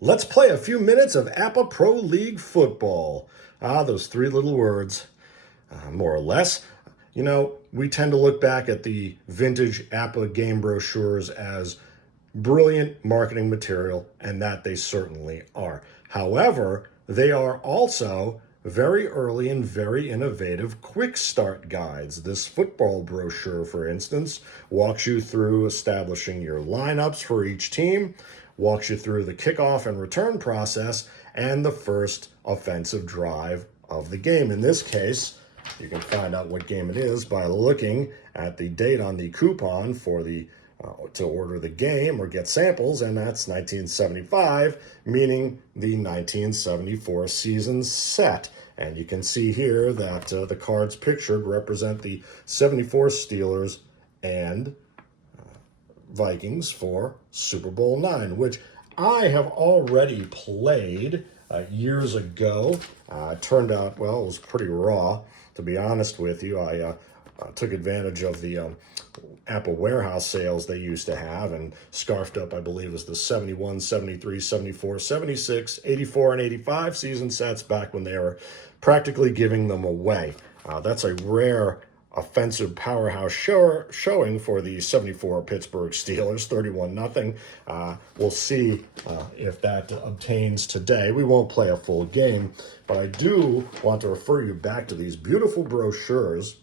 Let's play a few minutes of APBA Pro League football. Those three little words, more or less. You know, we tend to look back at the vintage APBA game brochures as brilliant marketing material, and that they certainly are. However, they are also very early and very innovative quick start guides. This football brochure, for instance, walks you through establishing your lineups for each team, walks you through the kickoff and return process, and the first offensive drive of the game. In this case, you can find out what game it is by looking at the date on the coupon for the to order the game or get samples, and that's 1975, meaning the 1974 season set. And you can see here that the cards pictured represent the 74 Steelers and Vikings for Super Bowl IX, which I have already played years ago. Turned out, well, it was pretty raw, to be honest with you. I took advantage of the Apple warehouse sales they used to have and scarfed up, I believe, was the 71, 73, 74, 76, 84, and 85 season sets back when they were practically giving them away. That's a rare offensive powerhouse showing for the 74 Pittsburgh Steelers, 31-0. We'll see if that obtains today. We won't play a full game, but I do want to refer you back to these beautiful brochures,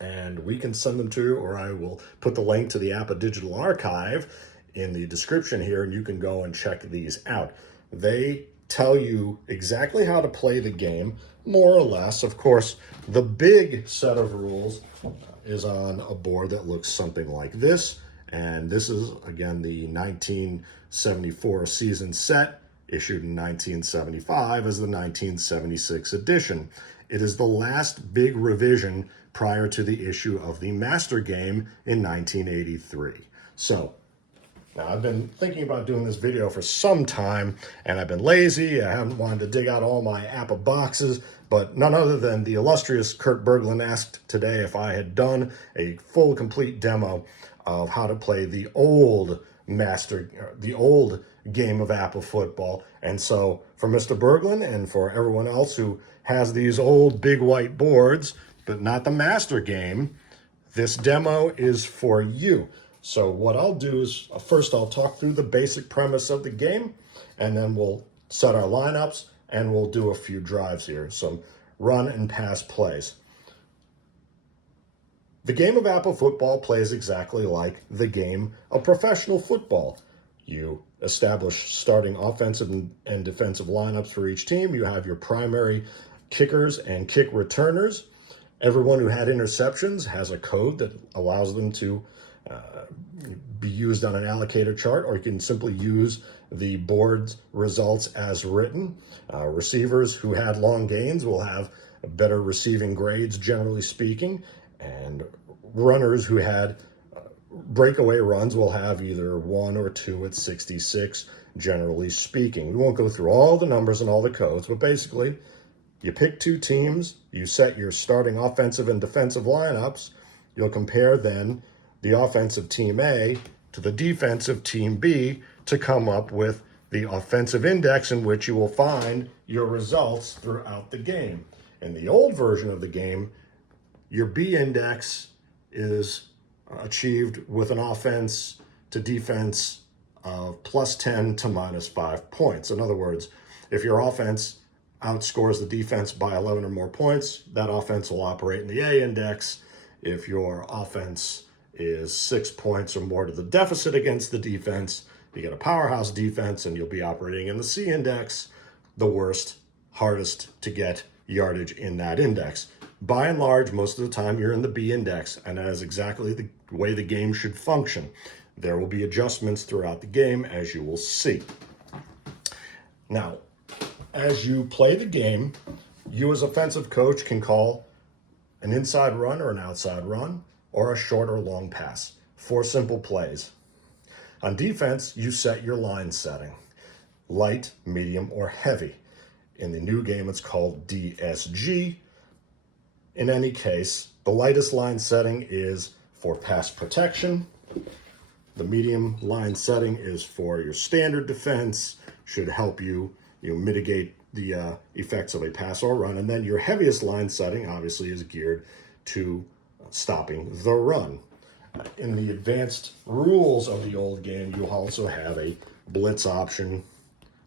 and we can send them to you, or I will put the link to the APBA Digital Archive in the description here, and you can go and check these out. They tell you exactly how to play the game, more or less. Of course, the big set of rules is on a board that looks something like this. And this is, again, the 1974 season set, issued in 1975 as the 1976 edition. It is the last big revision prior to the issue of the master game in 1983. So, now, I've been thinking about doing this video for some time, and I've been lazy. I haven't wanted to dig out all my APBA boxes, but none other than the illustrious Kurt Berglund asked today if I had done a full, complete demo of how to play the old game of APBA football. And so, for Mr. Berglund and for everyone else who has these old big white boards, but not the master game, this demo is for you. So what I'll do is, first I'll talk through the basic premise of the game, and then we'll set our lineups, and we'll do a few drives here, some run and pass plays. The game of APBA football plays exactly like the game of professional football. You establish starting offensive and defensive lineups for each team. You have your primary kickers and kick returners. Everyone who had interceptions has a code that allows them to be used on an allocator chart, or you can simply use the board's results as written. Receivers who had long gains will have better receiving grades, generally speaking, and runners who had breakaway runs will have either 1 or 2 at 66, generally speaking. We won't go through all the numbers and all the codes, but basically, you pick two teams, you set your starting offensive and defensive lineups, you'll compare then the offensive team A to the defensive team B to come up with the offensive index in which you will find your results throughout the game. In the old version of the game, your B index is achieved with an offense to defense of +10 to -5 points. In other words, if your offense outscores the defense by 11 or more points, that offense will operate in the A index. If your offense is 6 points or more to the deficit against the defense, you get a powerhouse defense and you'll be operating in the C index, the worst, hardest to get yardage in that index. By and large, most of the time you're in the B index, and that is exactly the way the game should function. There will be adjustments throughout the game, as you will see. Now, as you play the game, you as offensive coach can call an inside run or an outside run, or a short or long pass. 4 simple plays. On defense, you set your line setting. Light, medium, or heavy. In the new game, it's called DSG. In any case, the lightest line setting is for pass protection. The medium line setting is for your standard defense. should help you, mitigate the effects of a pass or run. And then your heaviest line setting, obviously, is geared to stopping the run. In the advanced rules of the old game, you also have a blitz option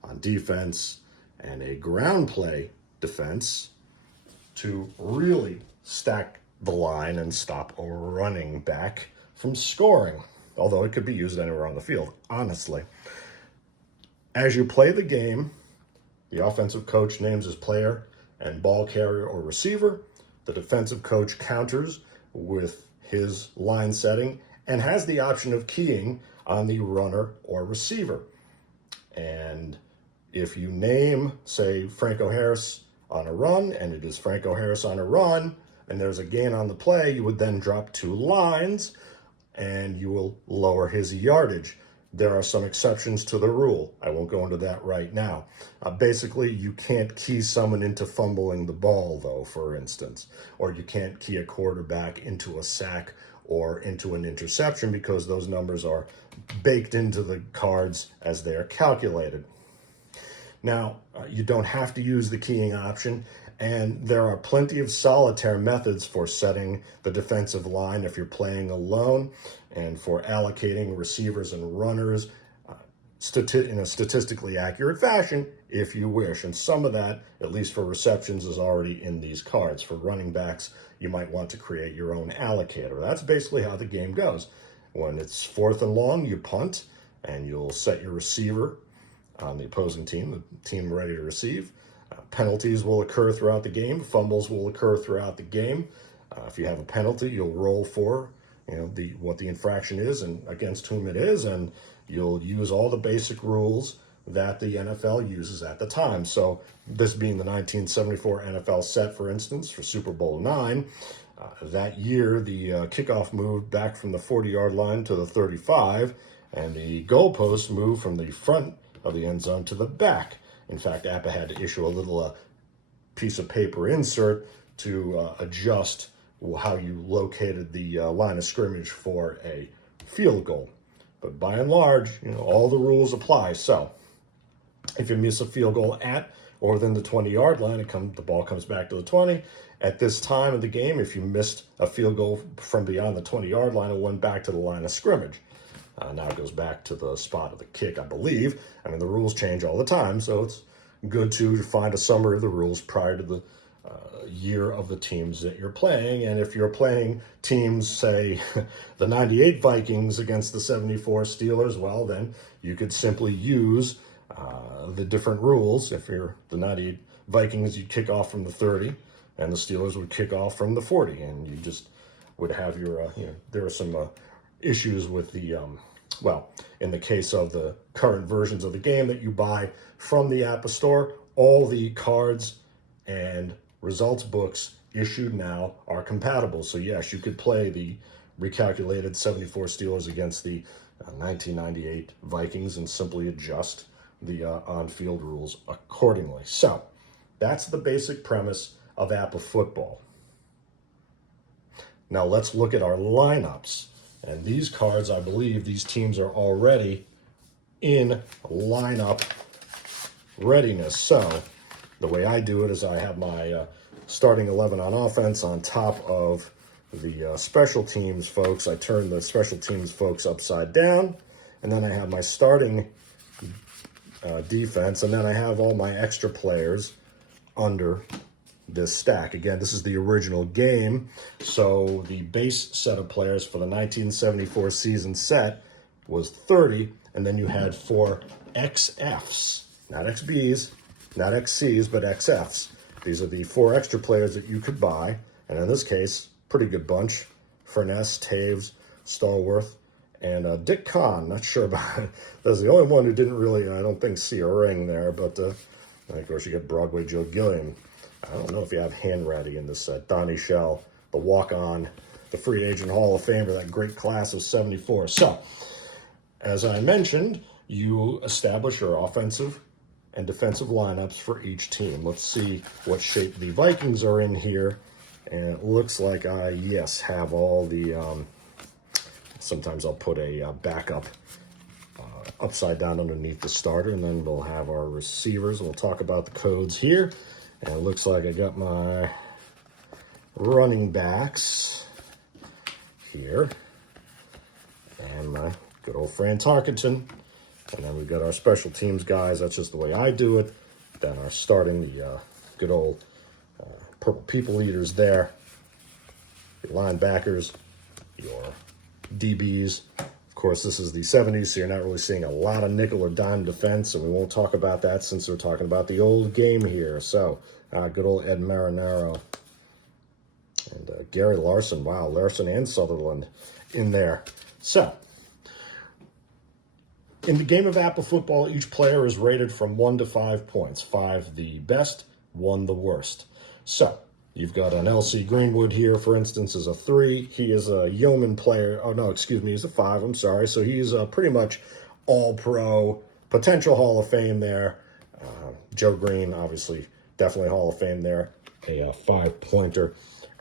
on defense and a ground play defense to really stack the line and stop a running back from scoring, although it could be used anywhere on the field, honestly. As you play the game, the offensive coach names his player and ball carrier or receiver. The defensive coach counters with his line setting and has the option of keying on the runner or receiver. And if you name, say, Franco Harris on a run, and it is Franco Harris on a run, and there's a gain on the play, you would then drop 2 lines, and you will lower his yardage. There are some exceptions to the rule. I won't go into that right now. Basically, you can't key someone into fumbling the ball, though, for instance, or you can't key a quarterback into a sack or into an interception because those numbers are baked into the cards as they are calculated. Now, you don't have to use the keying option, and there are plenty of solitaire methods for setting the defensive line if you're playing alone, and for allocating receivers and runners in a statistically accurate fashion if you wish. And some of that, at least for receptions, is already in these cards. For running backs, you might want to create your own allocator. That's basically how the game goes. When it's 4th and long, you punt, and you'll set your receiver on the opposing team, the team ready to receive. Penalties will occur throughout the game. Fumbles will occur throughout the game. If you have a penalty, you'll roll for what the infraction is and against whom it is, and you'll use all the basic rules that the NFL uses at the time. So this being the 1974 NFL set, for instance, for Super Bowl IX, that year the kickoff moved back from the 40-yard line to the 35, and the goalpost moved from the front of the end zone to the back. In fact, APBA had to issue a little piece of paper insert to adjust how you located the line of scrimmage for a field goal. But by and large, all the rules apply. So if you miss a field goal at or within the 20-yard line, the ball comes back to the 20. At this time of the game, if you missed a field goal from beyond the 20-yard line, it went back to the line of scrimmage. Now it goes back to the spot of the kick, I believe. I mean, the rules change all the time, so it's good to find a summary of the rules prior to the year of the teams that you're playing. And if you're playing teams, say, the 98 Vikings against the 74 Steelers, well, then you could simply use the different rules. If you're the 98 Vikings, you'd kick off from the 30, and the Steelers would kick off from the 40, and you just would have your, there are some issues with the, in the case of the current versions of the game that you buy from the APBA store, all the cards and results books issued now are compatible. So yes, you could play the recalculated 74 Steelers against the 1998 Vikings and simply adjust the on-field rules accordingly. So that's the basic premise of APBA football. Now let's look at our lineups. And these cards, I believe these teams are already in lineup readiness. So the way I do it is I have my starting 11 on offense on top of the special teams folks. I turn the special teams folks upside down, and then I have my starting defense, and then I have all my extra players under this stack. Again, this is the original game, so the base set of players for the 1974 season set was 30, and then you had 4 XFs, not XBs, not XCs, but XFs. These are the 4 extra players that you could buy, and in this case, pretty good bunch. Furness, Taves, Stallworth, and Dick Kahn. Not sure about it. That's the only one who didn't really, I don't think, see a ring there, but of course you get Broadway Joe Gilliam. I don't know if you have Hanratty in this set. Donnie Shell, the walk-on, the free agent Hall of Famer, that great class of 74. So, as I mentioned, you establish your offensive and defensive lineups for each team. Let's see what shape the Vikings are in here. And it looks like I, yes, have all the, sometimes I'll put a backup upside down underneath the starter, and then we'll have our receivers. We'll talk about the codes here. And it looks like I got my running backs here. And my good old Fran Tarkenton. And then we've got our special teams guys. That's just the way I do it. Then our starting, the good old purple people eaters there. Your linebackers, your DBs. Of course, this is the 70s, so you're not really seeing a lot of nickel or dime defense, and we won't talk about that since we're talking about the old game here. So, good old Ed Marinaro and Gary Larson. Wow, Larson and Sutherland in there. So, in the game of APBA football, each player is rated from 1 to 5 points. 5 the best, 1 the worst. So, you've got an LC Greenwood here, for instance, is a 3. He is a yeoman player. Oh, no, excuse me, he's a 5. I'm sorry. So he's pretty much all-pro, potential Hall of Fame there. Joe Green, obviously, definitely Hall of Fame there. A 5-pointer.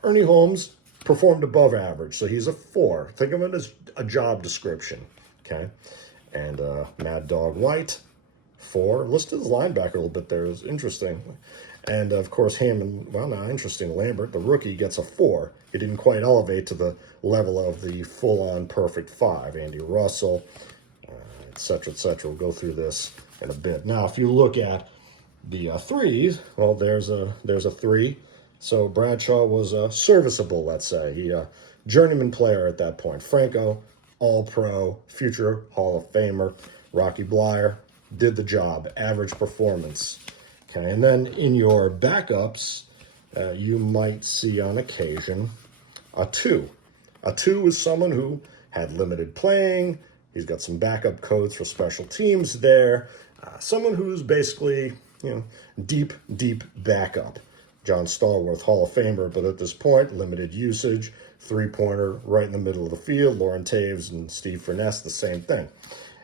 Ernie Holmes performed above average, so he's a 4. Think of it as a job description, okay? And Mad Dog White, 4. Listed as linebacker a little bit there is interesting. And, of course, Hammond, well, not interesting, Lambert, the rookie, gets a 4. He didn't quite elevate to the level of the full-on perfect 5. Andy Russell, et cetera, et cetera. We'll go through this in a bit. Now, if you look at the 3s, well, there's a 3. So Bradshaw was serviceable, let's say. He journeyman player at that point. Franco, all-pro, future Hall of Famer. Rocky Blyer did the job, average performance. Okay, and then in your backups, you might see on occasion a 2. A 2 is someone who had limited playing. He's got some backup codes for special teams there. Someone who's basically, deep backup. John Stallworth, Hall of Famer, but at this point, limited usage, 3-pointer right in the middle of the field. Lauren Taves and Steve Furness, the same thing.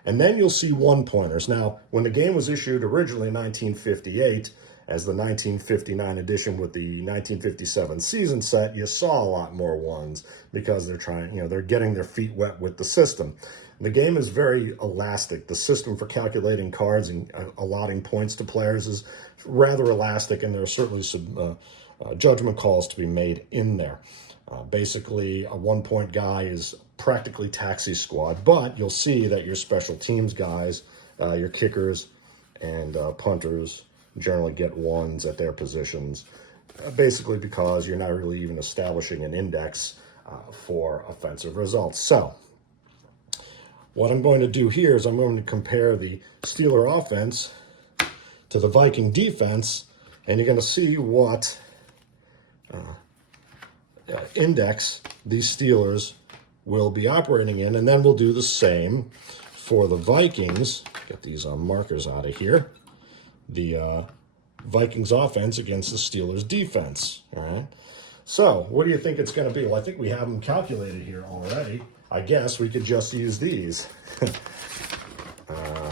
And then you'll see 1-pointers. Now, when the game was issued originally in 1958, as the 1959 edition with the 1957 season set, you saw a lot more 1s because they're trying, they're getting their feet wet with the system. The game is very elastic. The system for calculating cards and allotting points to players is rather elastic, and there are certainly some judgment calls to be made in there. Basically, a 1-point guy is practically taxi squad, but you'll see that your special teams guys, your kickers and punters generally get 1s at their positions, basically because you're not really even establishing an index for offensive results. So what I'm going to do here is I'm going to compare the Steeler offense to the Viking defense, and you're going to see what index these Steelers will be operating in, and then we'll do the same for the Vikings. Get these markers out of here. The Vikings offense against the Steelers defense. All right. So what do you think it's going to be? Well, I think we have them calculated here already. I guess we could just use these.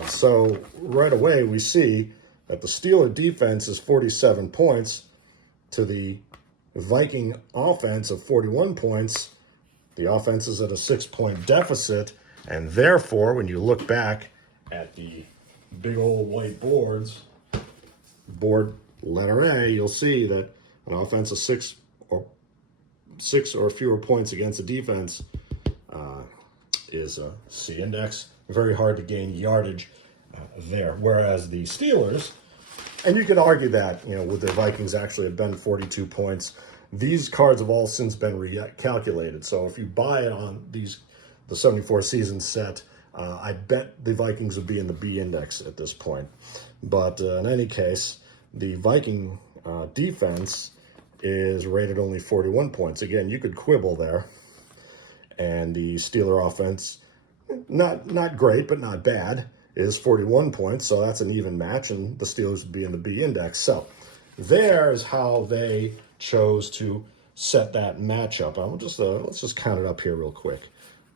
So right away we see that the Steeler defense is 47 points to the Viking offense of 41 points. The offense is at a 6-point deficit, and therefore, when you look back at the big old white boards, board letter A, you'll see that an offense of 6 or fewer points against a defense is a C index. Very hard to gain yardage there. Whereas the Steelers, and you could argue that, would the Vikings actually have been 42 points? These cards have all since been recalculated. So if you buy it on the 74 season set, I bet the Vikings would be in the B index at this point. But in any case, the Viking defense is rated only 41 points. Again, you could quibble there. And the Steeler offense, not great, but not bad, is 41 points. So that's an even match, and the Steelers would be in the B index. So there's how they chose to set that matchup. Let's just count it up here real quick.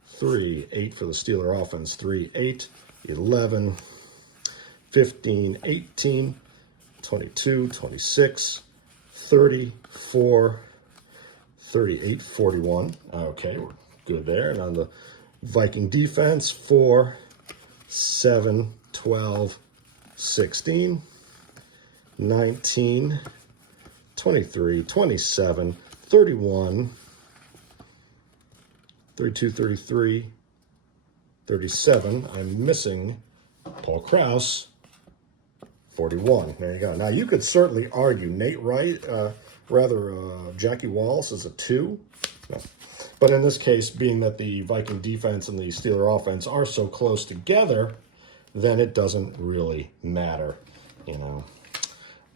3, 8 for the Steeler offense. 3, 8, 11, 15, 18, 22, 26, 34, 38, 41. Okay, we're good there. And on the Viking defense, 4, 7, 12, 16, 19, 23, 27, 31, 32, 33, 37. I'm missing Paul Krause, 41. There you go. Now, you could certainly argue Nate Wright, Jackie Wallace is a 2. No. But in this case, being that the Viking defense and the Steeler offense are so close together, then it doesn't really matter, you know.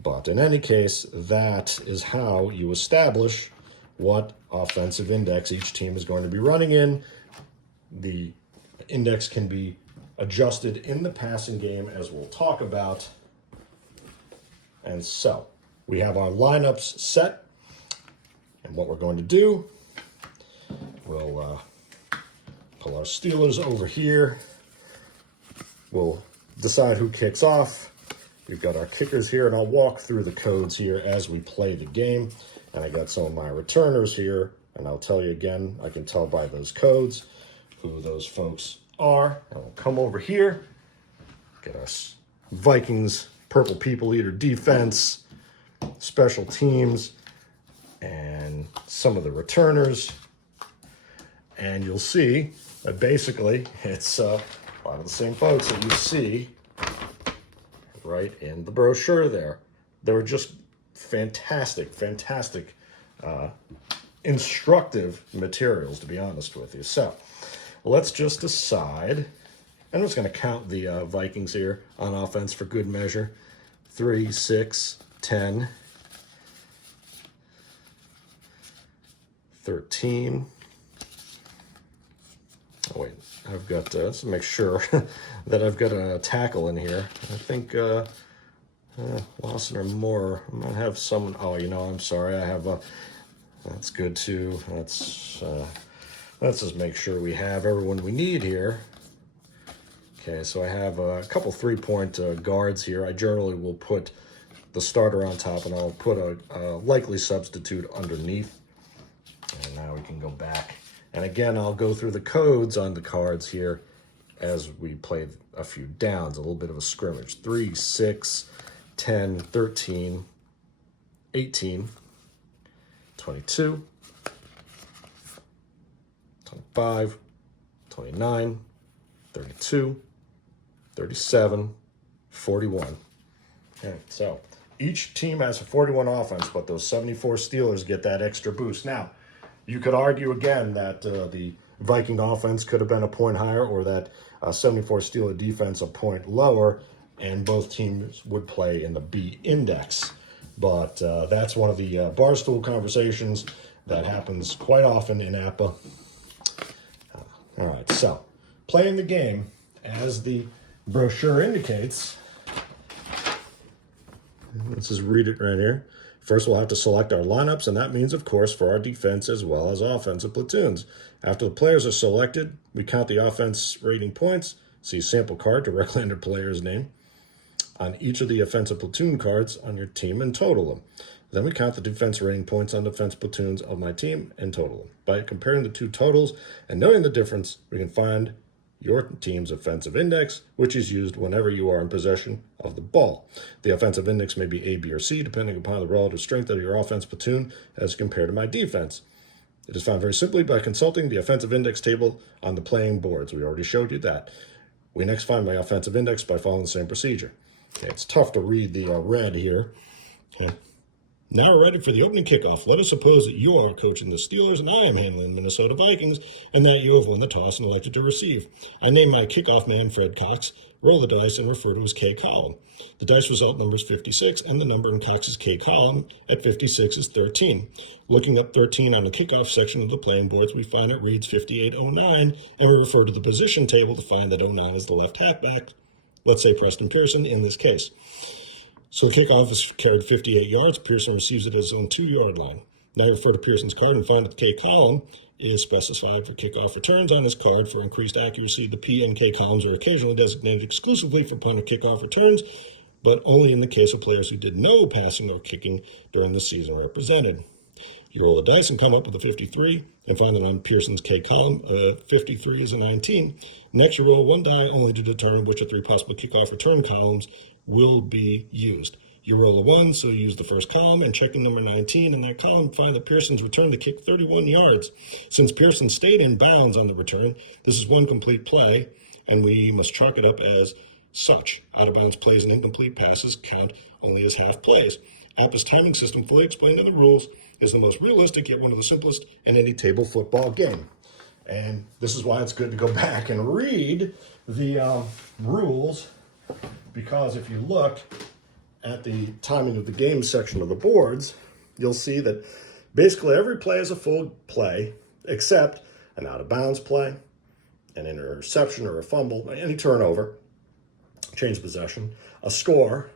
But in any case, that is how you establish what offensive index each team is going to be running in. The index can be adjusted in the passing game, as we'll talk about. And so we have our lineups set. And what we're going to do, we'll pull our Steelers over here. We'll decide who kicks off. We've got our kickers here, and I'll walk through the codes here as we play the game. And I got some of my returners here, and I'll tell you again, I can tell by those codes who those folks are. And we'll come over here, get our Vikings Purple People Eater defense, special teams, and some of the returners. And you'll see that basically it's a lot of the same folks that you see right in the brochure there. They were just fantastic instructive materials, to be honest with you. So let's just decide. I'm just going to count the Vikings here on offense for good measure. 3, 6, 10, 13. Oh, wait, I've got, let's make sure that I've got a tackle in here. I think Lawson or Moore, I might have someone. Oh, you know, I'm sorry. I have a, that's good too. Let's just make sure we have everyone we need here. Okay, so I have a couple 3-point guards here. I generally will put the starter on top, and I'll put a likely substitute underneath. And now we can go back. And again, I'll go through the codes on the cards here as we play a few downs, a little bit of a scrimmage. 3, 6, 10, 13, 18, 22, 25, 29, 32, 37, 41. Okay, so each team has a 41 offense, but those 74 Steelers get that extra boost. Now, you could argue again that the Viking offense could have been a point higher, or that 74 Steeler defense a point lower, and both teams would play in the B index. But that's one of the barstool conversations that happens quite often in APBA. All right, so playing the game as the brochure indicates. Let's just read it right here. First, we'll have to select our lineups, and that means, of course, for our defense as well as offensive platoons. After the players are selected, we count the offense rating points. See sample card directly under player's name on each of the offensive platoon cards on your team and total them. Then we count the defense rating points on defense platoons of my team and total them. By comparing the two totals and knowing the difference, we can find your team's offensive index, which is used whenever you are in possession of the ball. The offensive index may be A, B, or C, depending upon the relative strength of your offense platoon as compared to my defense. It is found very simply by consulting the offensive index table on the playing boards. We already showed you that. We next find my offensive index by following the same procedure. Okay, it's tough to read the red here. Okay. Now we're ready for the opening kickoff. Let us suppose that you are coaching the Steelers and I am handling the Minnesota Vikings, and that you have won the toss and elected to receive. I name my kickoff man Fred Cox, roll the dice, and refer to as K column. The dice result number is 56, and the number in Cox's K column at 56 is 13. Looking up 13 on the kickoff section of the playing boards, we find it reads 5809, and we refer to the position table to find that 09 is the left halfback. Let's say Preston Pearson in this case. So the kickoff is carried 58 yards. Pearson receives it at his own 2-yard line. Now I refer to Pearson's card and find that the K column is specified for kickoff returns on this card. For increased accuracy, the P and K columns are occasionally designated exclusively for punt or kickoff returns, but only in the case of players who did no passing or kicking during the season represented. You roll the dice and come up with a 53 and find that on Pearson's K column, 53 is a 19. Next, you roll one die only to determine which of three possible kickoff return columns will be used. You roll a 1, so you use the first column and check the number 19 in that column. Find that Pearson's return to kick 31 yards. Since Pearson stayed in bounds on the return, this is one complete play, and we must chalk it up as such. Out-of-bounds plays and incomplete passes count only as half plays. APBA's timing system, fully explained in the rules, is the most realistic yet one of the simplest in any table football game. And this is why it's good to go back and read the rules, because if you look at the timing of the game section of the boards, you'll see that basically every play is a full play except an out-of-bounds play, an interception or a fumble, any turnover, change possession, a score,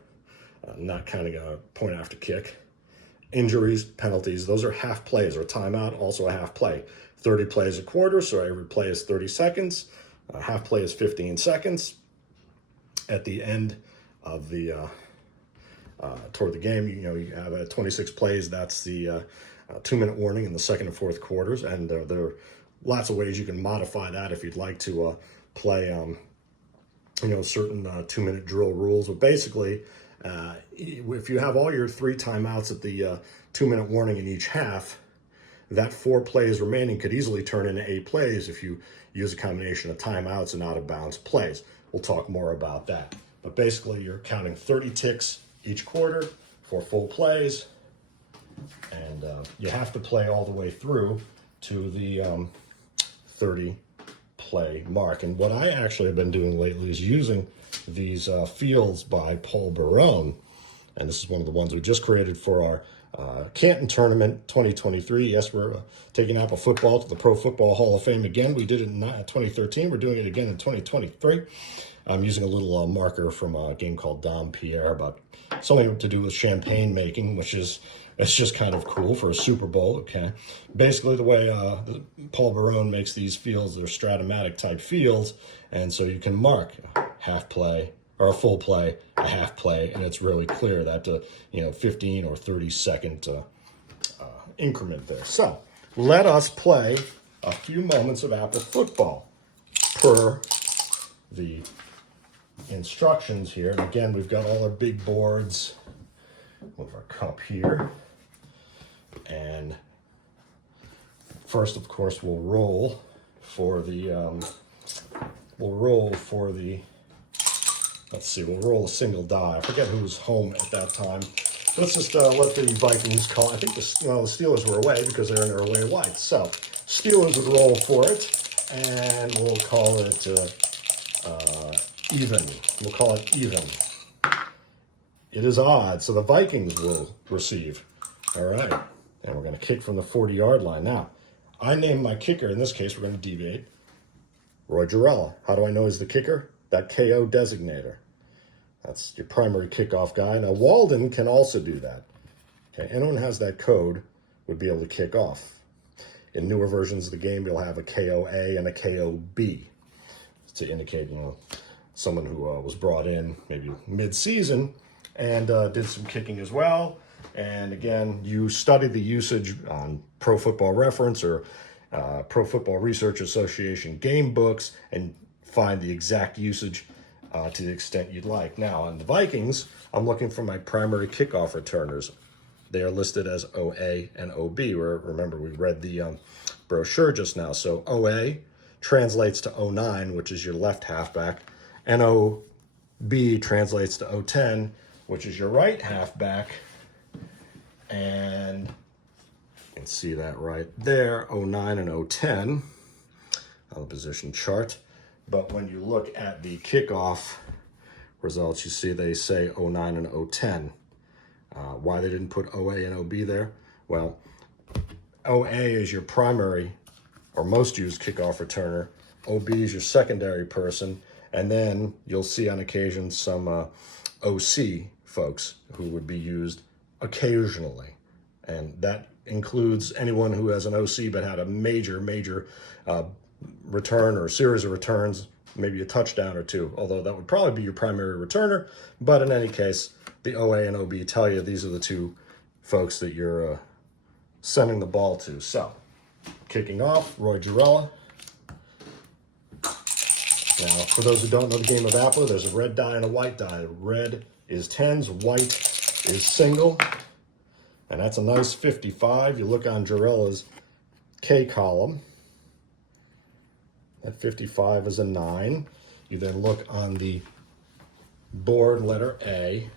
not counting a point after kick, injuries, penalties. Those are half plays, or a timeout, also a half play. 30 plays a quarter, so every play is 30 seconds. Half play is 15 seconds. At the end of the toward the game, you have 26 plays. That's the 2-minute warning in the second and fourth quarters, and there are lots of ways you can modify that if you'd like to play certain 2-minute drill rules. But basically, if you have all your 3 timeouts at the 2-minute warning in each half, that 4 plays remaining could easily turn into 8 plays if you use a combination of timeouts and out-of-bounds plays. We'll talk more about that. But basically, you're counting 30 ticks each quarter for full plays, and you have to play all the way through to the 30 play mark. And what I actually have been doing lately is using these fields by Paul Barone, and this is one of the ones we just created for our Canton Tournament 2023. Yes, we're taking APBA football to the Pro Football Hall of Fame again. We did it in 2013. We're doing it again in 2023. I'm using a little marker from a game called Dom Pierre, about something to do with champagne making, which is, it's just kind of cool for a Super Bowl, okay? Basically, the way Paul Barone makes these fields, they're Stratomatic type fields, and so you can mark a half play, or a full play, a half play, and it's really clear that 15 or 30 second increment there. So let us play a few moments of APBA football per the instructions here. And again, we've got all our big boards with our cup here. And first, of course, we'll roll for the let's see, we'll roll a single die. I forget who was home at that time. Let's just let the Vikings call. I think the Steelers were away because they're in their away whites. So Steelers would roll for it, and we'll call it even. We'll call it even. It is odd, so the Vikings will receive. All right, and we're going to kick from the 40-yard line. Now, I named my kicker. In this case, we're going to deviate. Roy Jarella. How do I know he's the kicker? That KO designator. That's your primary kickoff guy. Now, Walden can also do that. Okay, anyone who has that code would be able to kick off. In newer versions of the game, you'll have a KOA and a KOB to indicate, someone who was brought in maybe mid-season and did some kicking as well. And again, you study the usage on Pro Football Reference or Pro Football Research Association game books and find the exact usage to the extent you'd like. Now, on the Vikings, I'm looking for my primary kickoff returners. They are listed as OA and OB. Remember, we read the brochure just now. So OA translates to 09, which is your left halfback. NOB translates to 010, which is your right halfback. And you can see that right there, 09 and 010 on the position chart. But when you look at the kickoff results, you see they say 09 and 010. Why they didn't put OA and OB there? Well, OA is your primary or most used kickoff returner. OB is your secondary person. And then you'll see on occasion some OC folks who would be used occasionally. And that includes anyone who has an OC but had a major return or series of returns, maybe a touchdown or two, although that would probably be your primary returner. But in any case, the OA and OB tell you these are the two folks that you're sending the ball to. So, kicking off, Roy Girella. Now, for those who don't know the game of APBA, there's a red die and a white die. Red is tens, white is single. And that's a nice 55. You look on Girella's K column. That 55 is a 9. You then look on the board letter A.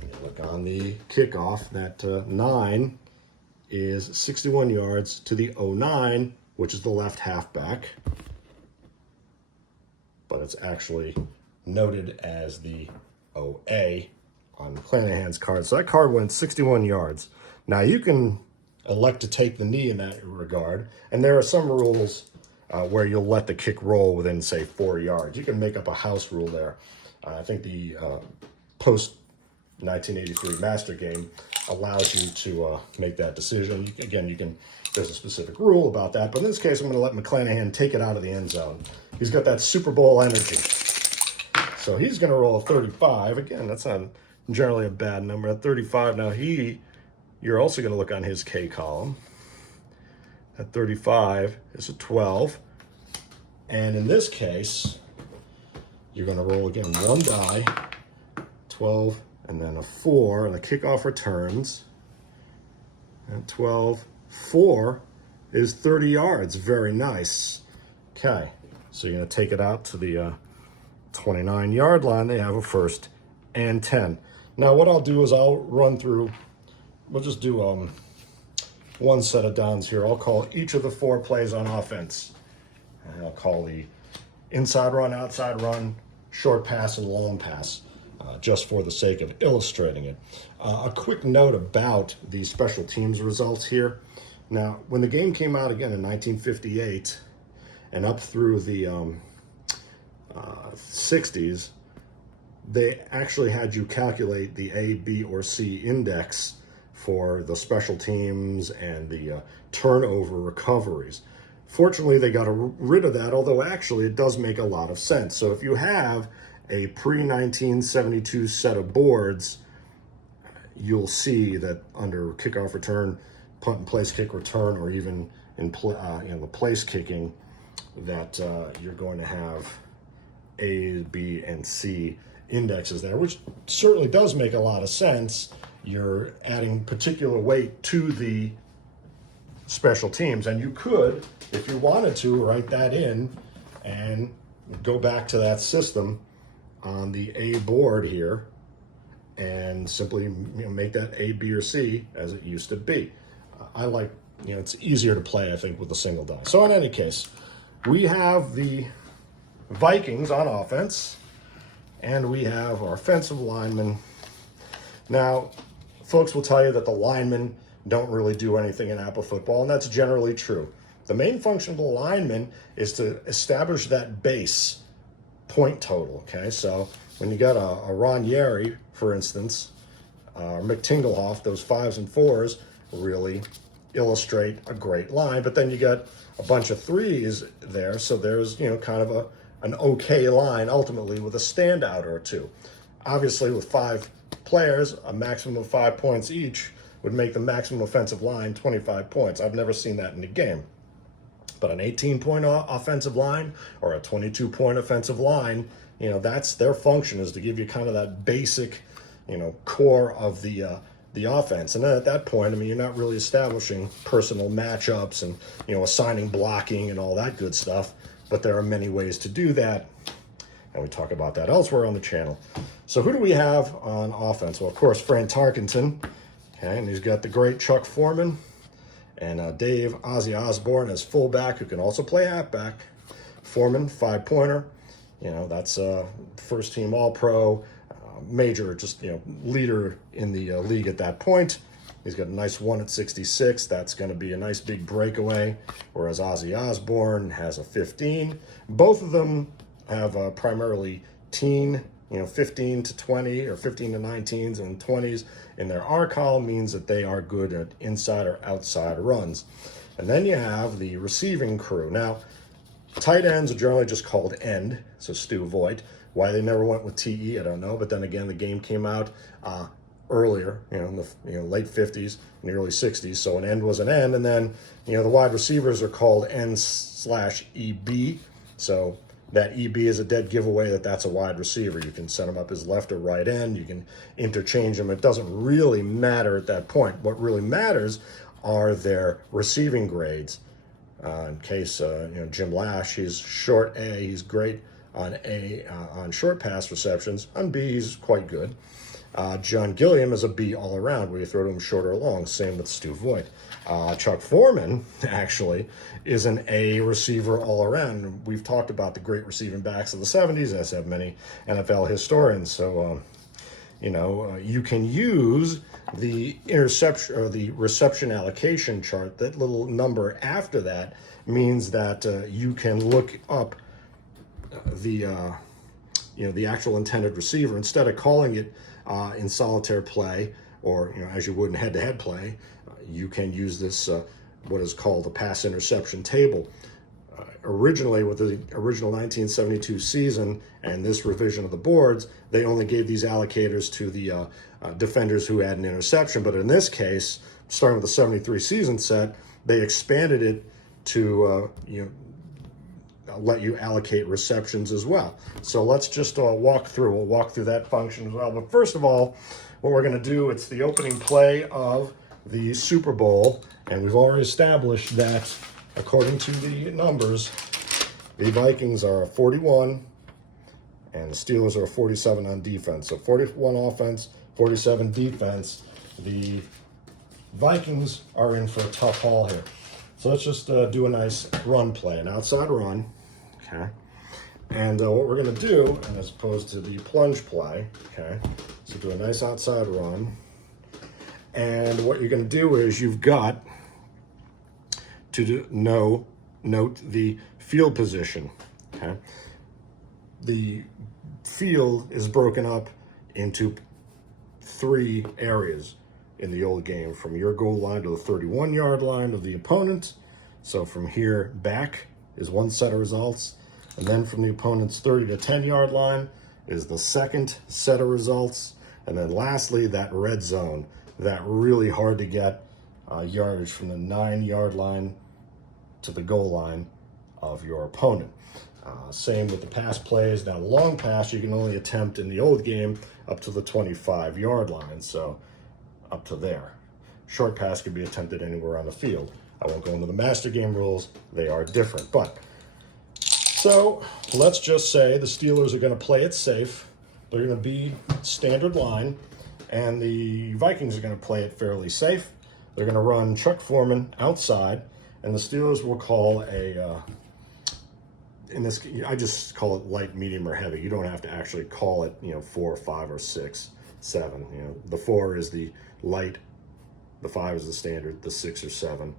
And you look on the kickoff. That 9 is 61 yards to the 09, which is the left halfback. But it's actually noted as the OA on McClanahan's card. So that card went 61 yards. Now you can elect to take the knee in that regard, and there are some rules where you'll let the kick roll within, say, 4 yards. You can make up a house rule there. I think the post-1983 master game allows you to make that decision. Again, there's a specific rule about that, but in this case, I'm going to let McClanahan take it out of the end zone. He's got that Super Bowl energy. So he's going to roll a 35. Again, that's not generally a bad number. At 35, now you're also going to look on his K column. At 35 is a 12. And in this case, you're going to roll again one die, 12, and then a 4, and the kickoff returns. And 12, 4 is 30 yards. Very nice. Okay, so you're going to take it out to the 29-yard line. They have a 1st and 10. Now what I'll do is I'll run through, we'll just do one set of downs here. I'll call each of the 4 plays on offense. And I'll call the inside run, outside run, short pass, and long pass, just for the sake of illustrating it. A quick note about the special teams results here. Now, when the game came out again in 1958 and up through the 60s, they actually had you calculate the A, B, or C index for the special teams and the turnover recoveries. Fortunately, they got rid of that, although actually it does make a lot of sense. So if you have a pre-1972 set of boards, you'll see that under kickoff return, punt and place kick return, or even in the place kicking, that you're going to have A, B, and C indexes there, which certainly does make a lot of sense. You're adding particular weight to the special teams, and you could, if you wanted to, write that in and go back to that system on the A board here and simply make that A, B, or C as it used to be. I like, it's easier to play, I think, with a single die. So in any case, we have the Vikings on offense, and we have our offensive linemen. Now, folks will tell you that the linemen don't really do anything in APBA football, and that's generally true. The main function of the lineman is to establish that base point total, okay? So when you got a Ron Yeri, for instance, Mick Tingelhoff, those 5s and 4s really illustrate a great line, but then you got a bunch of 3s there, so there's, kind of an okay line ultimately with a standout or two. Obviously, with 5 players, a maximum of 5 points each would make the maximum offensive line 25 points. I've never seen that in a game. But an 18-point offensive line or a 22-point offensive line, that's their function, is to give you kind of that basic, core of the offense. And then at that point, you're not really establishing personal matchups and, assigning blocking and all that good stuff. But there are many ways to do that, and we talk about that elsewhere on the channel. So who do we have on offense? Well, of course, Fran Tarkenton, okay, and he's got the great Chuck Foreman, and Dave Ozzy Osborne as fullback, who can also play halfback. Foreman, 5-pointer, that's first-team All-Pro, major, just, leader in the league at that point. He's got a nice 1 at 66. That's going to be a nice big breakaway, whereas Ozzy Osborne has a 15. Both of them have primarily teen, 15 to 20 or 15 to 19s and 20s in their R column, means that they are good at inside or outside runs. And then you have the receiving crew. Now, tight ends are generally just called end, so Stu Voigt. Why they never went with TE, I don't know. But then again, the game came out. earlier, in the late 50s and the early 60s. So an end was an end, and then the wide receivers are called N/EB. So that EB is a dead giveaway that that's a wide receiver. You can set them up as left or right end. You can interchange them. It doesn't really matter at that point. What really matters are their receiving grades. In case Jim Lash, he's short A. He's great on short pass receptions. On B, he's quite good. John Gilliam is a B all around, where you throw to him short or long. Same with Stu Voigt. Chuck Foreman, actually, is an A receiver all around. We've talked about the great receiving backs of the 70s, as have many NFL historians. So, you can use the interception or the reception allocation chart. That little number after that means that you can look up the actual intended receiver instead of calling it in solitaire play, or as you would in head-to-head play. You can use this what is called a pass interception table. Originally, with the original 1972 season and this revision of the boards, they only gave these allocators to the defenders who had an interception. But in this case, starting with the 73 season set, they expanded it to let you allocate receptions as well. So let's just walk through. We'll walk through that function as well. But first of all, what we're going to do, it's the opening play of the Super Bowl, and we've already established that according to the numbers, the Vikings are a 41 and the Steelers are a 47 on defense. So 41 offense, 47 defense. The Vikings are in for a tough haul here. So let's just do a nice run play, an outside run. Okay. And what we're going to do, and as opposed to the plunge play, okay, so do a nice outside run. And what you're going to do is you've got to note the field position. Okay. The field is broken up into 3 areas in the old game, from your goal line to the 31-yard line of the opponent. So from here back is one set of results. And then from the opponent's 30 to 10-yard line is the second set of results. And then lastly, that red zone, that really hard to get yardage from the 9-yard line to the goal line of your opponent. Same with the pass plays. Now, long pass you can only attempt in the old game up to the 25-yard line, so up to there. Short pass can be attempted anywhere on the field. I won't go into the master game rules. They are different. So let's just say the Steelers are going to play it safe. They're going to be standard line, and the Vikings are going to play it fairly safe. They're going to run Chuck Foreman outside, and the Steelers will call in this, I just call it light, medium, or heavy. You don't have to actually call it, 4, 5, or 6, 7. The 4 is the light, the 5 is the standard, the 6 or 7,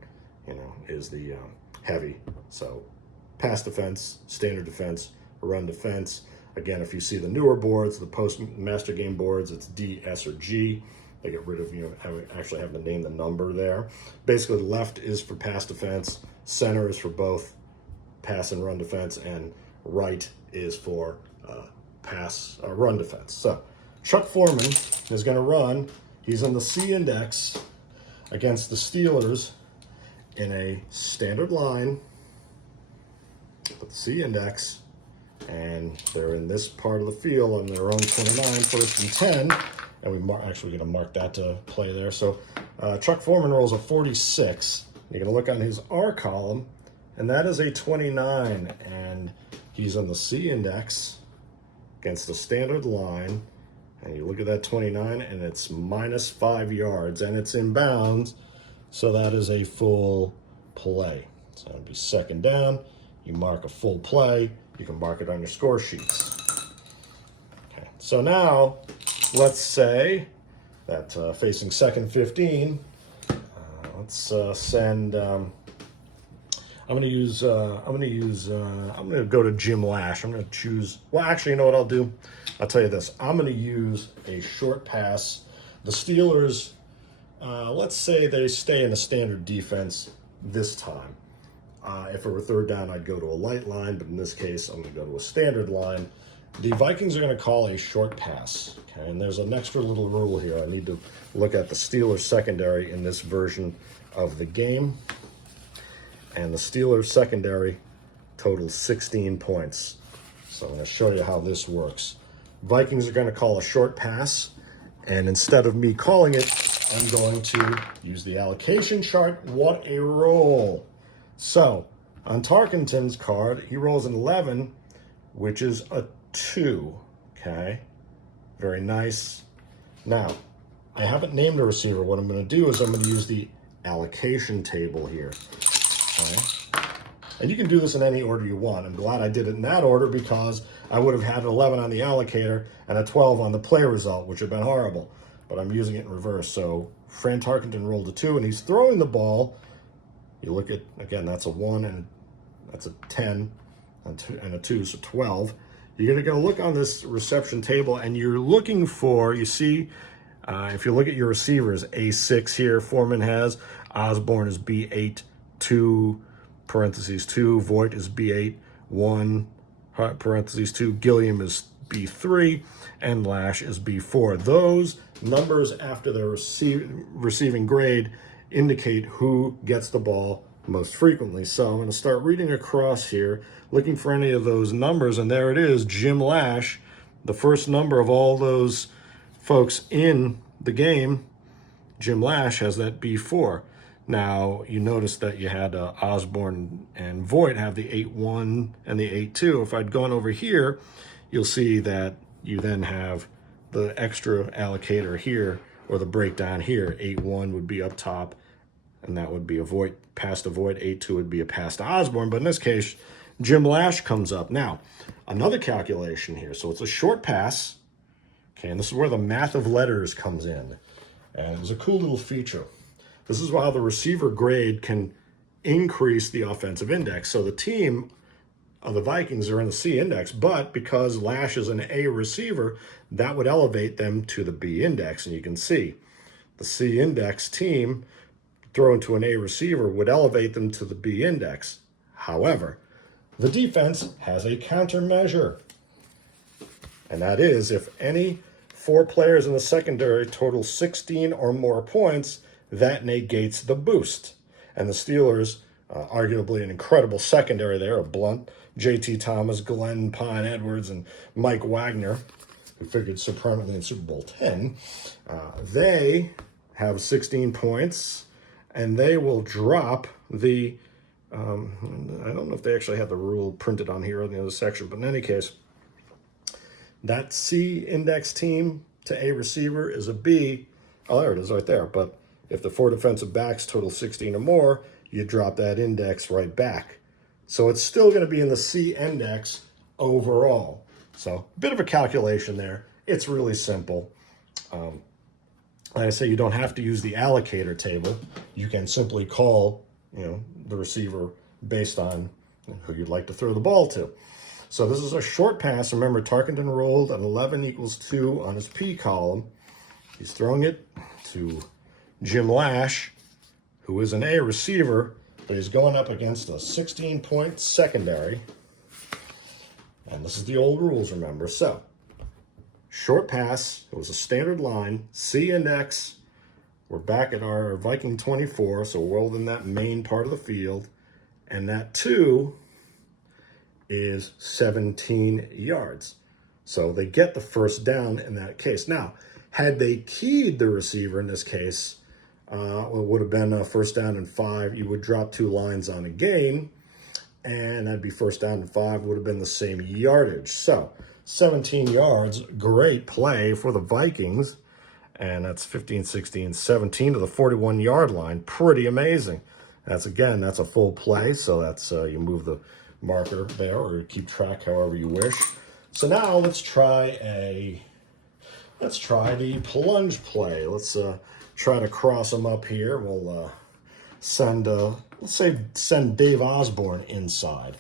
is the heavy. So pass defense, standard defense, run defense. Again, if you see the newer boards, the post-master game boards, it's D, S, or G. They get rid of, actually have to name the number there. Basically, left is for pass defense, center is for both pass and run defense, and right is for run defense. So Chuck Foreman is going to run. He's on the C index against the Steelers in a standard line with the C index, and they're in this part of the field on their own 29, first and 10, and we're actually going to mark that to play there. So Chuck Foreman rolls a 46. You're going to look on his R column, and that is a 29, and he's on the C index against the standard line, and you look at that 29, and it's -5 yards, and it's in bounds, so that is a full play. So it'll be second down. You mark a full play. You can mark it on your score sheets. Okay. So now, let's say that facing second 15, let's send. I'm going to go to Jim Lash. I'm going to choose. Well, actually, you know what I'll do? I'll tell you this. I'm going to use a short pass. The Steelers, let's say they stay in a standard defense this time. If it were third down, I'd go to a light line, but in this case, I'm going to go to a standard line. The Vikings are going to call a short pass. Okay, and there's an extra little rule here. I need to look at the Steelers secondary in this version of the game. And the Steelers secondary totals 16 points. So I'm going to show you how this works. Vikings are going to call a short pass, and instead of me calling it, I'm going to use the allocation chart. What a roll. So on Tarkenton's card, he rolls an 11, which is a 2. Okay, very nice. Now, I haven't named a receiver. What I'm going to do is I'm going to use the allocation table here. Okay. And you can do this in any order you want. I'm glad I did it in that order because I would have had an 11 on the allocator and a 12 on the play result, which would have been horrible. But I'm using it in reverse. So Fran Tarkenton rolled a 2, and he's throwing the ball. You look at, again, that's a 1, and that's a 10, and a 2, so 12. You're going to look on this reception table, and you're looking for, you see, if you look at your receivers, A6 here, Foreman has, Osborne is B8, 2, parentheses 2, Voigt is B8, 1, parentheses 2, Gilliam is B3, and Lash is B4. Those numbers after the receiving grade indicate who gets the ball most frequently. So I'm going to start reading across here, looking for any of those numbers, and there it is, Jim Lash, the first number of all those folks in the game. Jim Lash has that B4. Now, you notice that you had Osborne and Voigt have the 8-1 and the 8-2. If I'd gone over here, you'll see that you then have the extra allocator here, or the breakdown here. 8-1 would be up top, and that would be a Voigt, pass to Voigt. 8-2 would be a pass to Osborne, but in this case, Jim Lash comes up. Now, another calculation here. So it's a short pass, okay, and this is where the math of letters comes in. And it was a cool little feature. This is how the receiver grade can increase the offensive index. So the team of the Vikings are in the C index, but because Lash is an A receiver, that would elevate them to the B index. And you can see the C index team thrown to an A receiver would elevate them to the B index. However, the defense has a countermeasure. And that is, if any 4 players in the secondary total 16 or more points, that negates the boost. And the Steelers, arguably an incredible secondary there, of Blunt, J.T. Thomas, Glenn Pine Edwards, and Mike Wagner, who figured so prominently in Super Bowl 10, they have 16 points, and they will drop the, I don't know if they actually have the rule printed on here in the other section, but in any case, that C index team to A receiver is a B. Oh, there it is right there. But if the 4 defensive backs total 16 or more, you drop that index right back. So it's still going to be in the C index overall. So a bit of a calculation there. It's really simple. Like I say, you don't have to use the allocator table. You can simply call, the receiver based on who you'd like to throw the ball to. So this is a short pass. Remember, Tarkenton rolled an 11 equals 2 on his P column. He's throwing it to Jim Lash, who is an A receiver, but he's going up against a 16-point secondary. And this is the old rules, remember. So, short pass, it was a standard line, C index. We're back at our Viking 24, so we're in that main part of the field. And that 2 is 17 yards. So they get the first down in that case. Now, had they keyed the receiver in this case, it would have been a first down and 5. You would drop 2 lines on a gain, and that'd be first down and 5, would have been the same yardage. So 17 yards, great play for the Vikings. And that's 15, 16, 17 to the 41-yard line. Pretty amazing. That's a full play. So that's, you move the marker there or keep track however you wish. So now let's try the plunge play. Let's try to cross them up here. We'll send Dave Osborne inside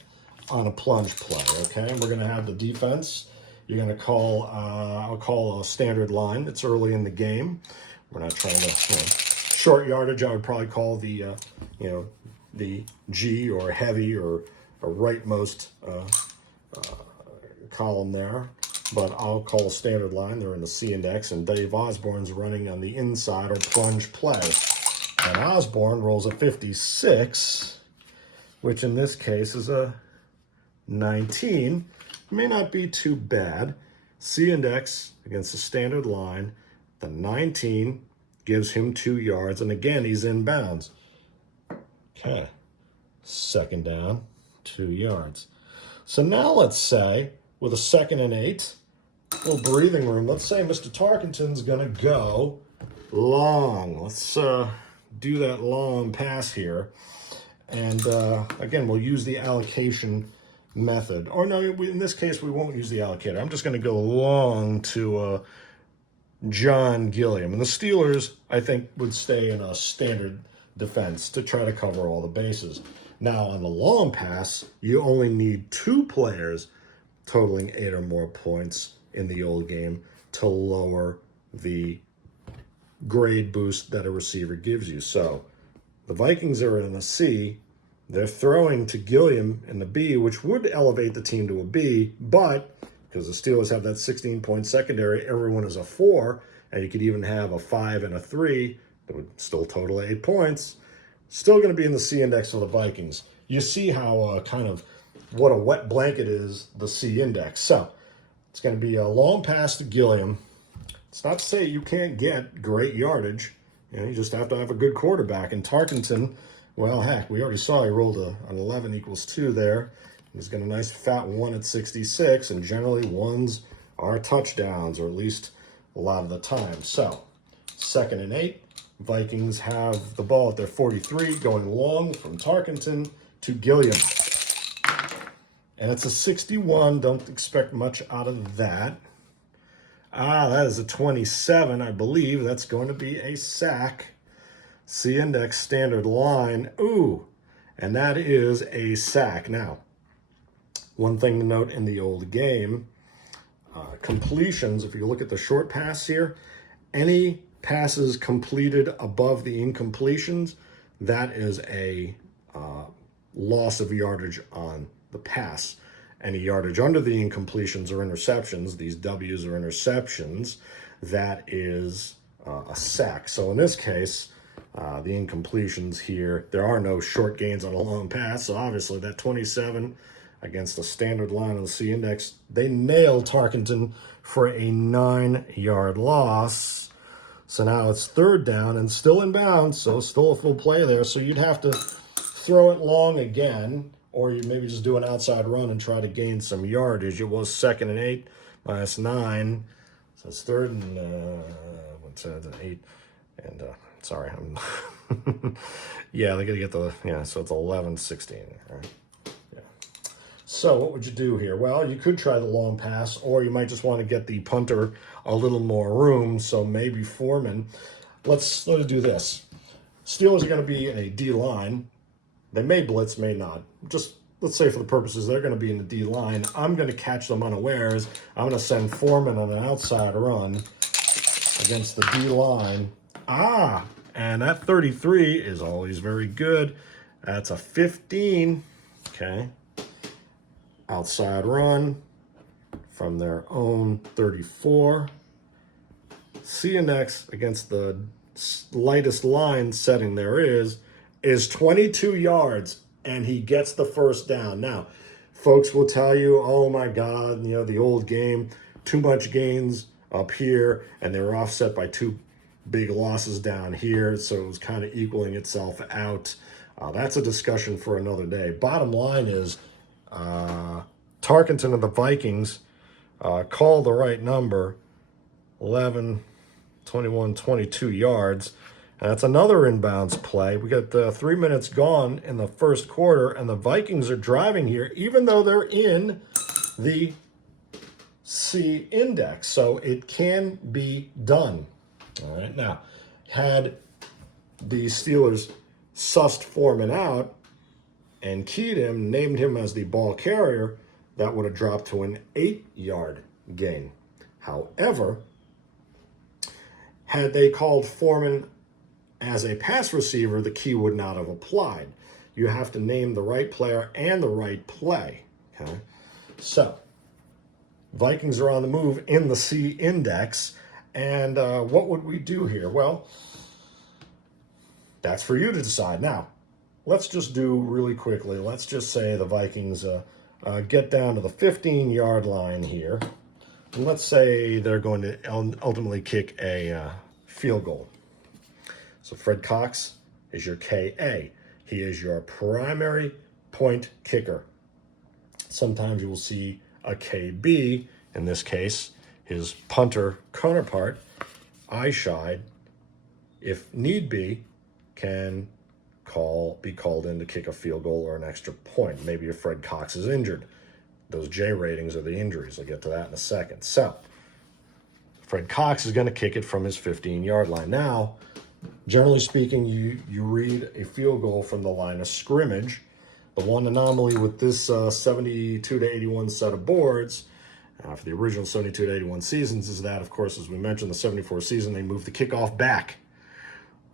on a plunge play, okay? And we're going to have the defense. You're going to call, I'll call a standard line. It's early in the game. We're not trying to, short yardage, I would probably call the, the G or heavy or a rightmost column there. but I'll call standard line. They're in the C index, and Dave Osborne's running on the inside or plunge play. And Osborne rolls a 56, which in this case is a 19. May not be too bad. C index against the standard line. The 19 gives him 2 yards, and again, he's in bounds. Okay, second down, 2 yards. So now let's say, with a 2nd and 8, a little breathing room. Let's say Mr. Tarkenton's going to go long. Let's do that long pass here. And again, we'll use the allocation method. Or no, in this case, we won't use the allocator. I'm just going to go long to John Gilliam. And the Steelers, I think, would stay in a standard defense to try to cover all the bases. Now, on the long pass, you only need 2 players totaling 8 or more points in the old game to lower the grade boost that a receiver gives you. So the Vikings are in a C. They're throwing to Gilliam in the B, which would elevate the team to a B, but because the Steelers have that 16-point secondary, everyone is a 4, and you could even have a 5 and a 3 that would still total 8 points. Still going to be in the C index for the Vikings. You see how kind of what a wet blanket is, the C index. So it's going to be a long pass to Gilliam. It's not to say you can't get great yardage. You know, you just have to have a good quarterback. And Tarkenton, well, heck, we already saw he rolled an 11 equals 2 there. He's got a nice fat 1 at 66, and generally 1s are touchdowns, or at least a lot of the time. So 2nd and 8. Vikings have the ball at their 43, going long from Tarkenton to Gilliam. And it's a 61. Don't expect much out of that. That is a 27, I believe. That's going to be a sack. C index standard line. Ooh, and that is a sack. Now, one thing to note in the old game, completions, if you look at the short pass here, any passes completed above the incompletions, that is a loss of yardage on the pass. Any yardage under the incompletions or interceptions, these W's are interceptions, that is a sack. So in this case, the incompletions here, there are no short gains on a long pass, so obviously that 27 against the standard line of the C index, they nailed Tarkenton for a 9-yard loss. So now it's 3rd down and still in bounds, so still a full play there. So you'd have to throw it long again, or you'd maybe just do an outside run and try to gain some yardage. It was 2nd and 8 minus 9. So it's 3rd and, what's that, 8. And, sorry, I'm, yeah, they got to get the, yeah, so it's 11, 16, right? Yeah. So what would you do here? Well, you could try the long pass, or you might just want to get the punter a little more room. So maybe Foreman. Let's do this. Steelers are going to be in a D line. They may blitz, may not. Just let's say for the purposes, they're going to be in the D line. I'm going to catch them unawares. I'm going to send Foreman on an outside run against the D line. And that 33 is always very good. That's a 15. Okay. Outside run from their own 34. C index against the lightest line setting there is 22 yards, and he gets the 1st down. Now, folks will tell you, oh my God, you know, the old game, too much gains up here, and they were offset by 2 big losses down here, so it was kind of equaling itself out. That's a discussion for another day. Bottom line is, Tarkenton of the Vikings called the right number, 11, 21, 22 yards. And that's another inbounds play. We got 3 minutes gone in the 1st quarter, and the Vikings are driving here, even though they're in the C index. So it can be done. All right, now, had the Steelers sussed Foreman out and keyed him, named him as the ball carrier, that would have dropped to an 8-yard gain. However, had they called Foreman as a pass receiver, the key would not have applied. You have to name the right player and the right play. Okay, so Vikings are on the move in the C index. And what would we do here? Well, that's for you to decide. Now, let's just do really quickly. Let's just say the Vikings get down to the 15-yard line here. And let's say they're going to ultimately kick a field goal. So Fred Cox is your KA. He is your primary point kicker. Sometimes you will see a KB, in this case, his punter counterpart, eye-shide, if need be, can be called in to kick a field goal or an extra point. Maybe if Fred Cox is injured. Those J ratings are the injuries. I'll get to that in a second. So, Fred Cox is going to kick it from his 15-yard line. Now, generally speaking, you read a field goal from the line of scrimmage. The one anomaly with this 72 to 81 set of boards for the original 72 to 81 seasons is that, of course, as we mentioned, the 74 season, they moved the kickoff back.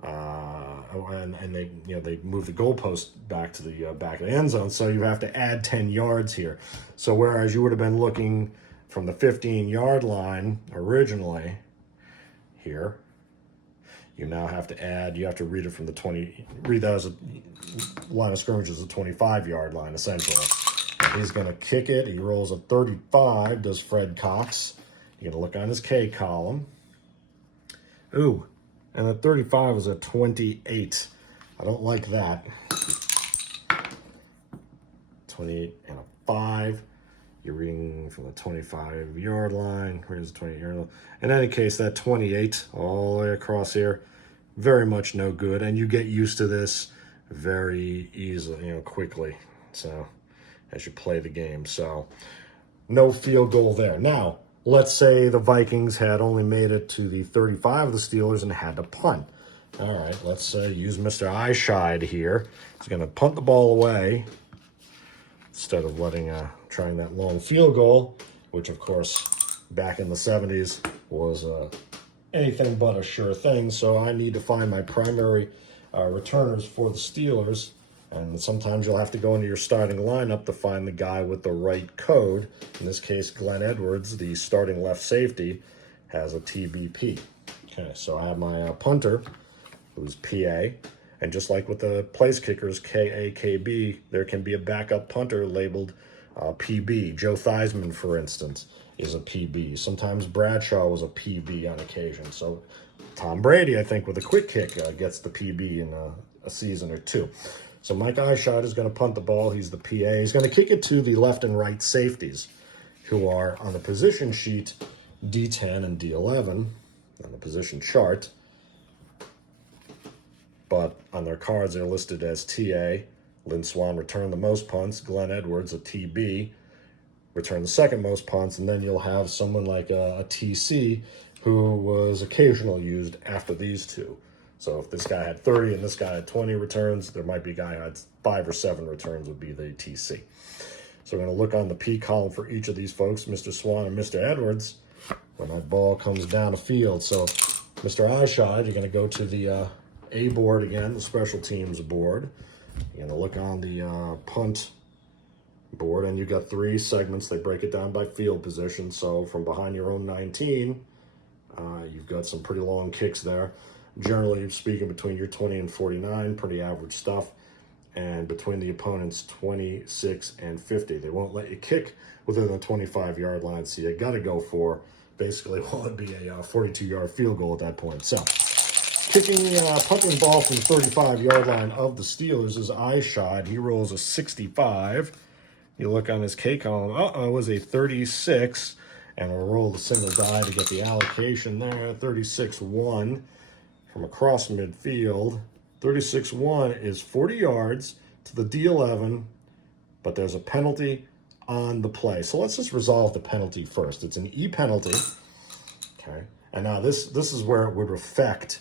And they moved the goalpost back to the back of the end zone, so you have to add 10 yards here. So whereas you would have been looking from the 15-yard line originally here, you now have to add, you have to read it from the read that as a line of scrimmage as a 25-yard line, essentially. He's going to kick it. He rolls a 35, does Fred Cox. You're going to look on his K column. Ooh, and the 35 is a 28. I don't like that. 28 and a 5. You're reading from the 25-yard line. Where's the 28-yard line? In any case, that 28 all the way across here, very much no good. And you get used to this very easily, quickly. So, as you play the game. So, no field goal there. Now, let's say the Vikings had only made it to the 35 of the Steelers and had to punt. All right, let's use Mr. Eyeshide here. He's going to punt the ball away instead of trying that long field goal, which, of course, back in the 70s was anything but a sure thing. So I need to find my primary returners for the Steelers. And sometimes you'll have to go into your starting lineup to find the guy with the right code. In this case, Glenn Edwards, the starting left safety, has a TBP. Okay, so I have my punter, who's PA. And just like with the place kickers, KAKB, there can be a backup punter labeled PB. Joe Theismann, for instance, is a PB. Sometimes Bradshaw was a PB on occasion. So Tom Brady, I think, with a quick kick, gets the PB in a season or two. So Mike Eyeshot is going to punt the ball. He's the PA. He's going to kick it to the left and right safeties, who are on the position sheet D10 and D11 on the position chart. But on their cards, they're listed as TA. Lynn Swan returned the most punts. Glenn Edwards, a TB, returned the second most punts. And then you'll have someone like a TC, who was occasionally used after these two. So if this guy had 30 and this guy had 20 returns, there might be a guy who had 5 or 7 returns would be the TC. So we're going to look on the P column for each of these folks, Mr. Swan and Mr. Edwards, when that ball comes down the field. So Mr. Eyeshot, you're going to go to the A board again, the special teams board. You're going to look on the punt board, and you've got 3 segments. They break it down by field position. So from behind your own 19, you've got some pretty long kicks there. Generally speaking, between your 20 and 49, pretty average stuff. And between the opponent's 26 and 50. They won't let you kick within the 25-yard line, so you got to go for basically what would be a 42-yard field goal at that point. So, punting the ball from the 35-yard line of the Steelers is Eyeshot. He rolls a 65. You look on his K column, it was a 36. And we'll roll the single die to get the allocation there, 36-1. From across midfield, 36-1 is 40 yards to the D11, but there's a penalty on the play. So let's just resolve the penalty first. It's an E penalty, okay? And now this is where it would affect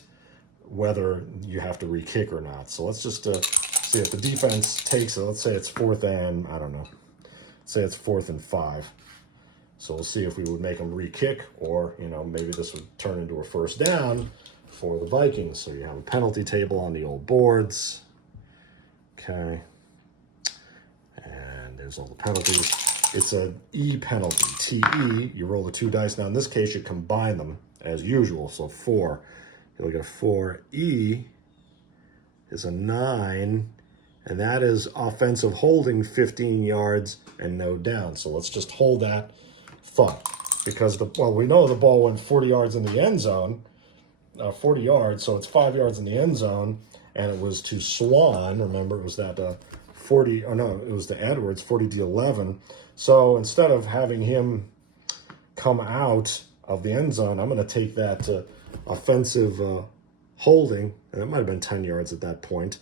whether you have to re-kick or not. So let's just see if the defense takes it. Let's say it's 4th and, I don't know, say it's 4th and 5. So we'll see if we would make them re-kick, or, maybe this would turn into a first down for the Vikings. So you have a penalty table on the old boards. Okay. And there's all the penalties. it's an E penalty, TE. You roll the 2 dice. Now, in this case, you combine them as usual. So 4. You look at 4E is a 9, and that is offensive holding 15 yards and no down. So let's just hold that thought. Because, we know the ball went 40 yards in the end zone, 40 yards, so it's 5 yards in the end zone, and it was to Swan. Remember, it was that it was to Edwards, 40-11. So instead of having him come out of the end zone, I'm going to take that offensive holding, and it might have been 10 yards at that point.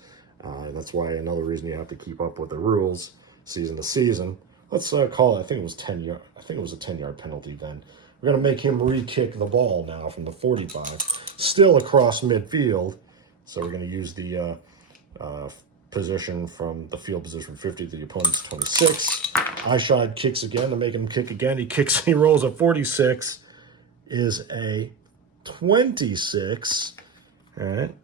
That's why another reason you have to keep up with the rules season to season. Let's call it, I think it was 10 yard. I think it was a 10-yard penalty then. We're going to make him re-kick the ball now from the 45. Still across midfield. So we're going to use the position from the field position 50 to the opponent's 26. Eyeshot kicks again to make him kick again. He rolls a 46. Is a 26. All right.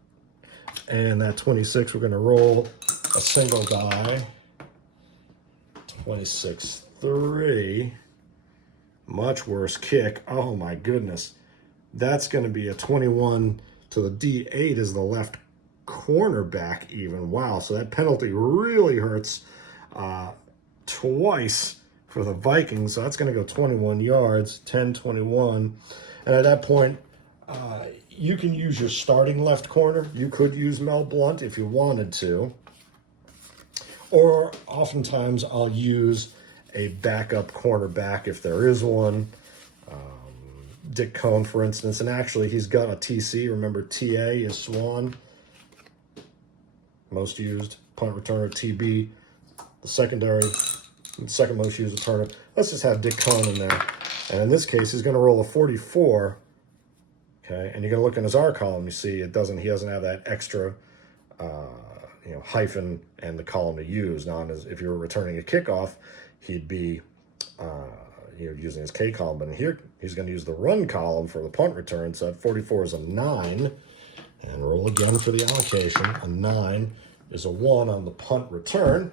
And that 26, we're going to roll a single die. 26-3. Much worse kick. Oh my goodness. That's going to be a 21 to the D8 is the left cornerback even. Wow. So that penalty really hurts twice for the Vikings. So that's going to go 21 yards, 10-21. And at that point, you can use your starting left corner. You could use Mel Blount if you wanted to. Or oftentimes I'll use a backup cornerback if there is one. Dick Cohn, for instance. And actually, he's got a TC. Remember, TA is Swan. Most used. Punt returner, TB. The second most used returner. Let's just have Dick Cohn in there. And in this case, he's going to roll a 44. Okay, and you're going to look in his R column. You see, he doesn't have that extra hyphen and the column to use. Now, if you were returning a kickoff, he'd be using his K column. But here, he's going to use the run column for the punt return. So that 44 is a 9. And roll again for the allocation. A 9 is a 1 on the punt return.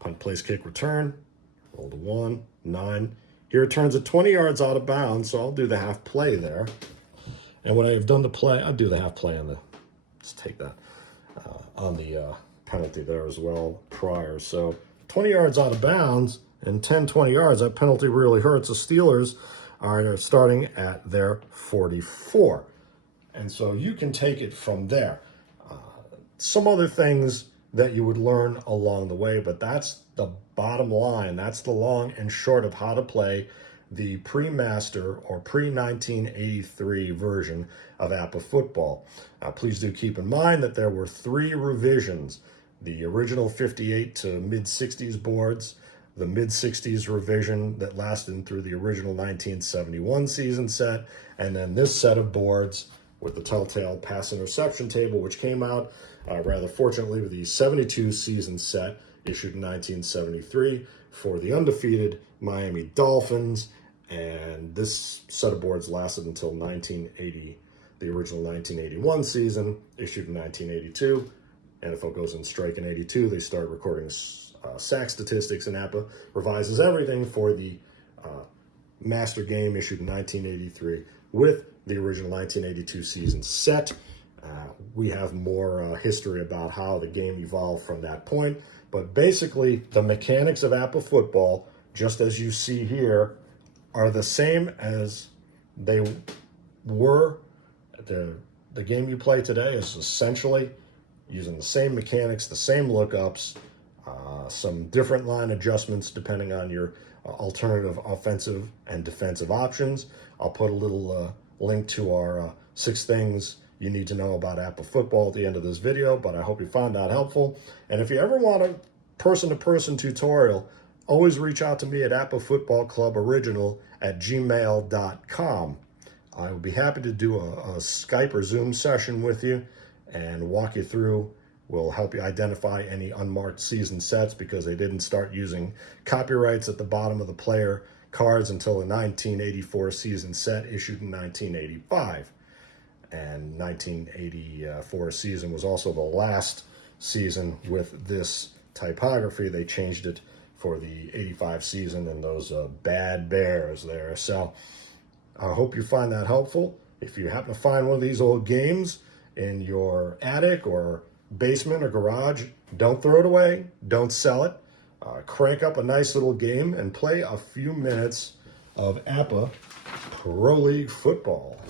Punt, place, kick, return. Roll the 1, 9. He returns it 20 yards out of bounds, so I'll do the half play there. And when I've done the play, I'll do the half play on let's take that, on the penalty there as well prior. So 20 yards out of bounds and 20 yards, that penalty really hurts. The Steelers are starting at their 44. And so you can take it from there. Some other things that you would learn along the way, but that's the bottom line. That's the long and short of how to play the pre-master or pre-1983 version of APBA Football. Please do keep in mind that there were 3 revisions. The original 58 to mid-60s boards, the mid-60s revision that lasted through the original 1971 season set, and then this set of boards with the telltale pass interception table, which came out rather fortunately with the 72 season set issued in 1973 for the undefeated Miami Dolphins. And this set of boards lasted until 1980, the original 1981 season, issued in 1982. NFL goes in strike in 82. They start recording sack statistics, and APBA revises everything for the master game issued in 1983 with the original 1982 season set. We have more history about how the game evolved from that point. But basically, the mechanics of APBA Football, just as you see here, are the same as they were. The game you play today is essentially using the same mechanics, the same lookups, some different line adjustments depending on your alternative offensive and defensive options. I'll put a little link to our 6 things you need to know about APBA Football at the end of this video, but I hope you found that helpful. And if you ever want a person-to-person tutorial, always reach out to me at APBAFootballClubOriginal@gmail.com. I would be happy to do a Skype or Zoom session with you and walk you through. We'll help you identify any unmarked season sets because they didn't start using copyrights at the bottom of the player cards until the 1984 season set issued in 1985. And 1984 season was also the last season with this typography. They changed it for the 85 season and those bad Bears there. So I hope you find that helpful. If you happen to find one of these old games in your attic or basement or garage, don't throw it away. Don't sell it. Crank up a nice little game and play a few minutes of APBA Pro League football.